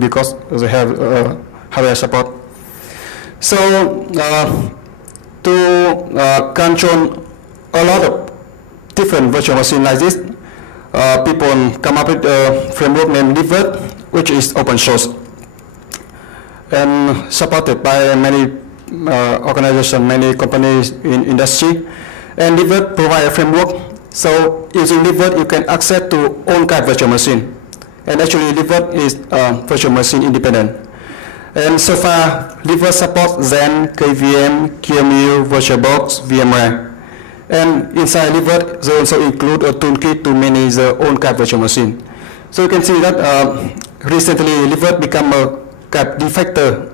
because they have hardware support. So to control a lot of different virtual machines like this, people come up with a framework named libvirt, which is open source and supported by many organizations, many companies in industry. And libvirt provides a framework. So using libvirt, you can access to all kind of virtual machine. And actually, libvirt is virtual machine independent. And so far, libvirt supports Xen, KVM, QEMU, VirtualBox, VMware. And inside libvirt, they also include a toolkit to manage their own kind of virtual machine. So you can see that recently, libvirt become a de facto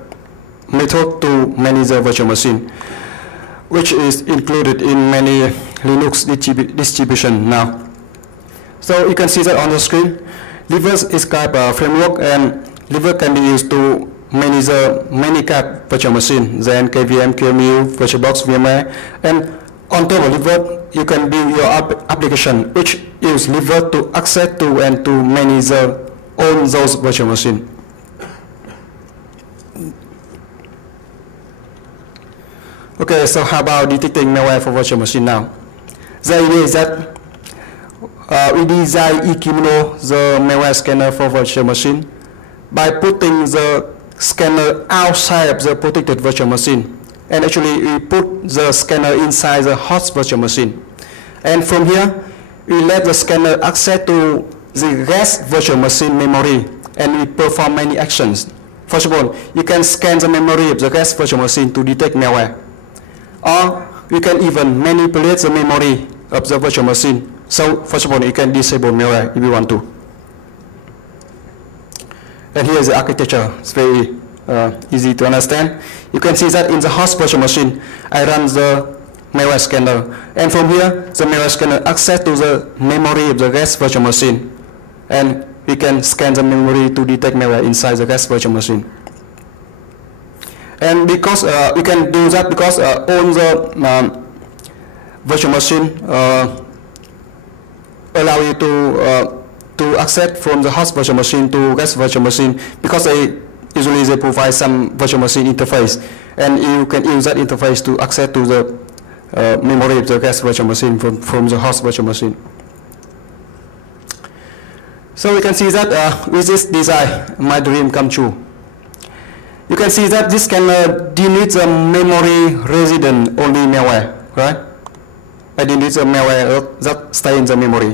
method to manage the virtual machine, which is included in many Linux distribution now. So you can see that on the screen. libvirt is kind of a framework, and libvirt can be used to manage many kind of virtual machine, Xen, KVM, QEMU, VirtualBox, VMware. And on top of libvirt, you can build your application, which use libvirt to access to and to manage all those virtual machines. Okay, so how about detecting malware for virtual machine now? The idea is that we design eKimono, the malware scanner for virtual machine, by putting the scanner outside of the protected virtual machine. And actually, we put the scanner inside the host virtual machine. And from here, we let the scanner access to the rest virtual machine memory, and we perform many actions. First of all, you can scan the memory of the rest virtual machine to detect malware. Or we can even manipulate the memory of the virtual machine. So first of all, you can disable malware if you want to. And here is the architecture. It's very easy to understand. You can see that in the host virtual machine, I run the malware scanner. And from here, the malware scanner access to the memory of the rest virtual machine. And we can scan the memory to detect malware inside the rest virtual machine. And because we can do that because all the virtual machine allow you to access from the host virtual machine to rest virtual machine, because they usually provide some virtual machine interface, and you can use that interface to access to the memory of the rest virtual machine from the host virtual machine. So we can see that with this design, my dream come true. You can see that this scanner deletes the memory resident only malware, right? I delete the malware that stay in the memory.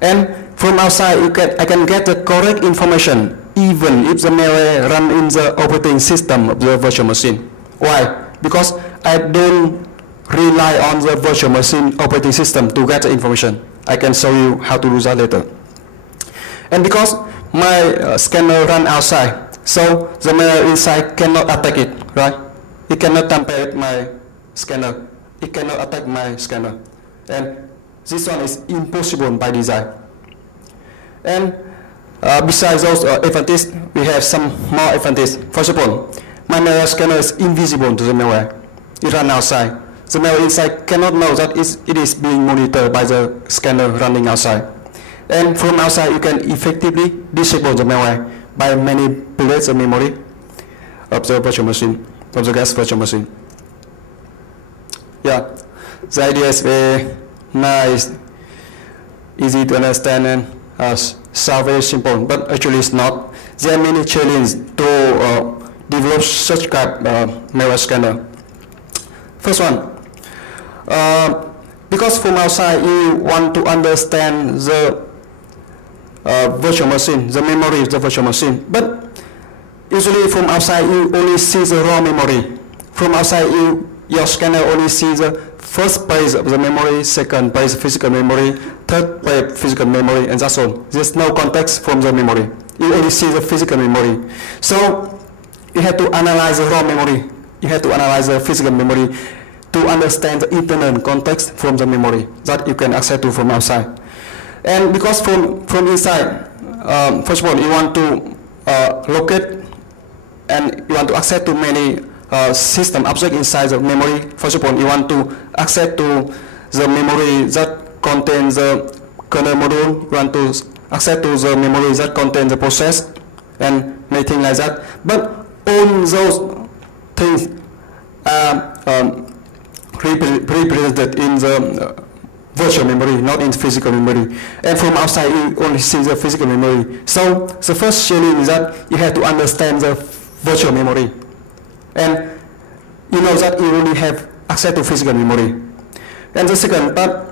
And from outside, I can get the correct information even if the malware run in the operating system of the virtual machine. Why? Because I don't rely on the virtual machine operating system to get the information. I can show you how to do that later. And because my scanner run outside, so the malware inside cannot attack it, right? It cannot tamper with my scanner. It cannot attack my scanner. And this one is impossible by design. And besides those advantages, we have some more advantages. First of all, my malware scanner is invisible to the malware. It runs outside. The malware inside cannot know that it is being monitored by the scanner running outside. And from outside, you can effectively disable the malware by manipulating the memory of the virtual machine, of the guest virtual machine. Yeah, the idea is very nice, easy to understand, and sound very simple, but actually it's not. There are many challenges to develop such kind of malware scanner. First one, because from outside you want to understand the virtual machine, the memory of the virtual machine. But usually from outside you only see the raw memory. From outside your scanner only sees the first page of the memory, second page physical memory, third page physical memory, and that's all. There's no context from the memory. You only see the physical memory. So you have to analyze the raw memory. You have to analyze the physical memory to understand the internal context from the memory that you can access to from outside. And because from inside, first of all, you want to locate and you want to access to many system objects inside the memory. First of all, you want to access to the memory that contains the kernel module. You want to access to the memory that contains the process. and many things like that. But all those things are represented in the virtual memory, not in physical memory. And from outside, you only see the physical memory. So the first challenge is that you have to understand the virtual memory. And you know that you only have access to physical memory. And the second part,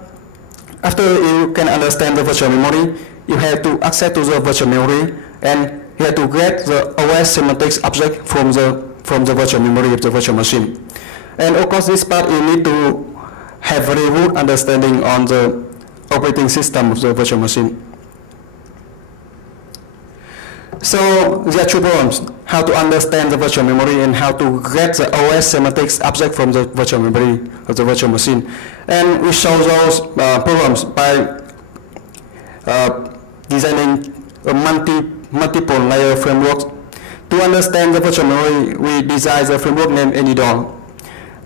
after you can understand the virtual memory, you have to access to the virtual memory, and you have to get the OS semantics object from the virtual memory of the virtual machine. And of course, this part you need to have very good understanding on the operating system of the virtual machine. So there are two problems: how to understand the virtual memory and how to get the OS semantics object from the virtual memory of the virtual machine. And we solve those problems by designing a multiple layer framework. To understand the virtual memory, we design the framework named AnyDoor.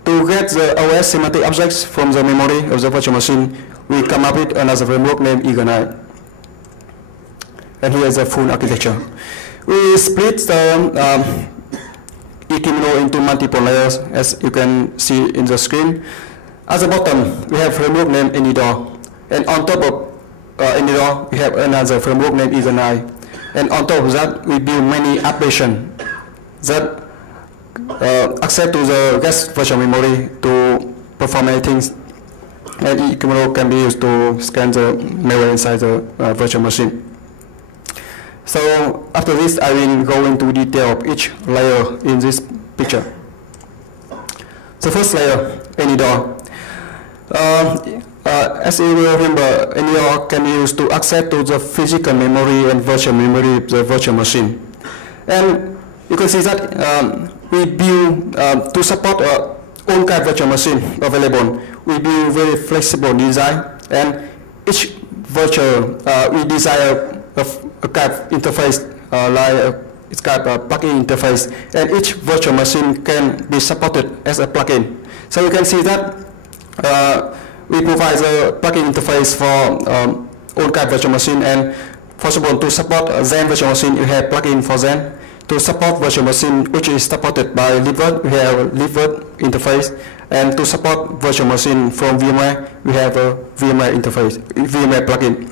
To get the OS semantic objects from the memory of the virtual machine, we come up with another framework named Nguyen. And here is the full architecture. We split the eKimono into multiple layers, as you can see in the screen. At the bottom, we have a framework named AnyDoor. And on top of AnyDoor, we have another framework named Quynh. And on top of that, we build many applications that access to the guest virtual memory to perform many things. And eKimono can be used to scan the malware inside the virtual machine. So after this, I will go into detail of each layer in this picture. The first layer, AnyDoor. As you will remember, AnyDoor can be used to access to the physical memory and virtual memory of the virtual machine. And you can see that we build to support all kind of virtual machine available. We build very flexible design, and each virtual we design a kind of interface like it's kind of a plugin interface, and each virtual machine can be supported as a plugin. So you can see that we provide a plugin interface for all kind of virtual machine, and first of all, to support Zen virtual machine, you have plugin for Zen. To support virtual machine which is supported by libvirt, we have a libvirt interface, and to support virtual machine from VMware, we have a VMware interface, VMware plugin.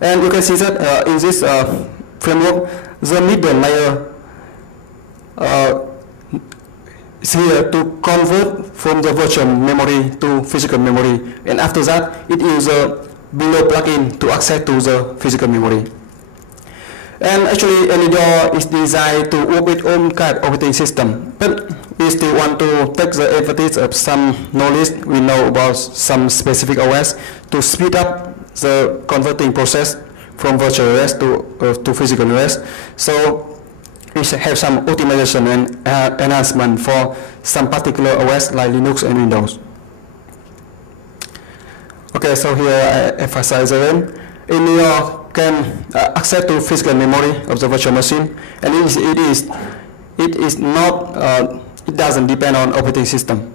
And you can see that in this framework, the middle layer is here to convert from the virtual memory to physical memory, and after that, it uses a below plugin to access to the physical memory. And actually, AnyDoor is designed to work with all kind of operating system, but we still want to take the advantage of some knowledge we know about some specific OS to speed up the converting process from virtual OS to physical OS. So we have some optimization and enhancement for some particular OS like Linux and Windows. Okay, so here I emphasize again. AnyDoor can access to physical memory of the virtual machine, and it doesn't depend on operating system,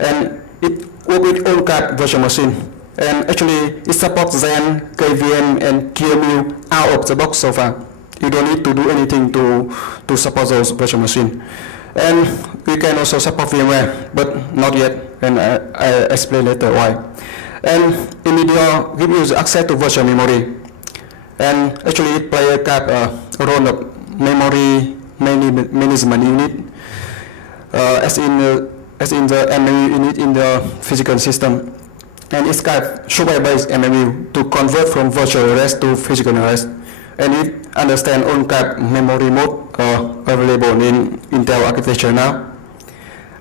and it works with all kind of virtual machine, and actually it supports Zen, KVM and QEMU out of the box so far. You don't need to do anything to support those virtual machine. And we can also support VMware, but not yet, and I explain later why. And AnyDoor gives you access to virtual memory, and actually it plays a kind of role of memory management unit, as in the MMU unit in the physical system, and it's kind of software-based MMU to convert from virtual OS to physical OS, and it understands all kind of memory mode available in Intel architecture now.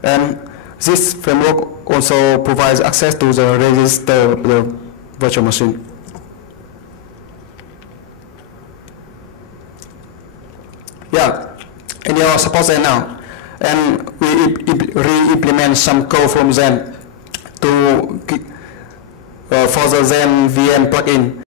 And this framework also provides access to the register of the virtual machine. Yeah, AnyDoor supports Zen now, and we re-implement some code from Zen to for the Zen VM plugin.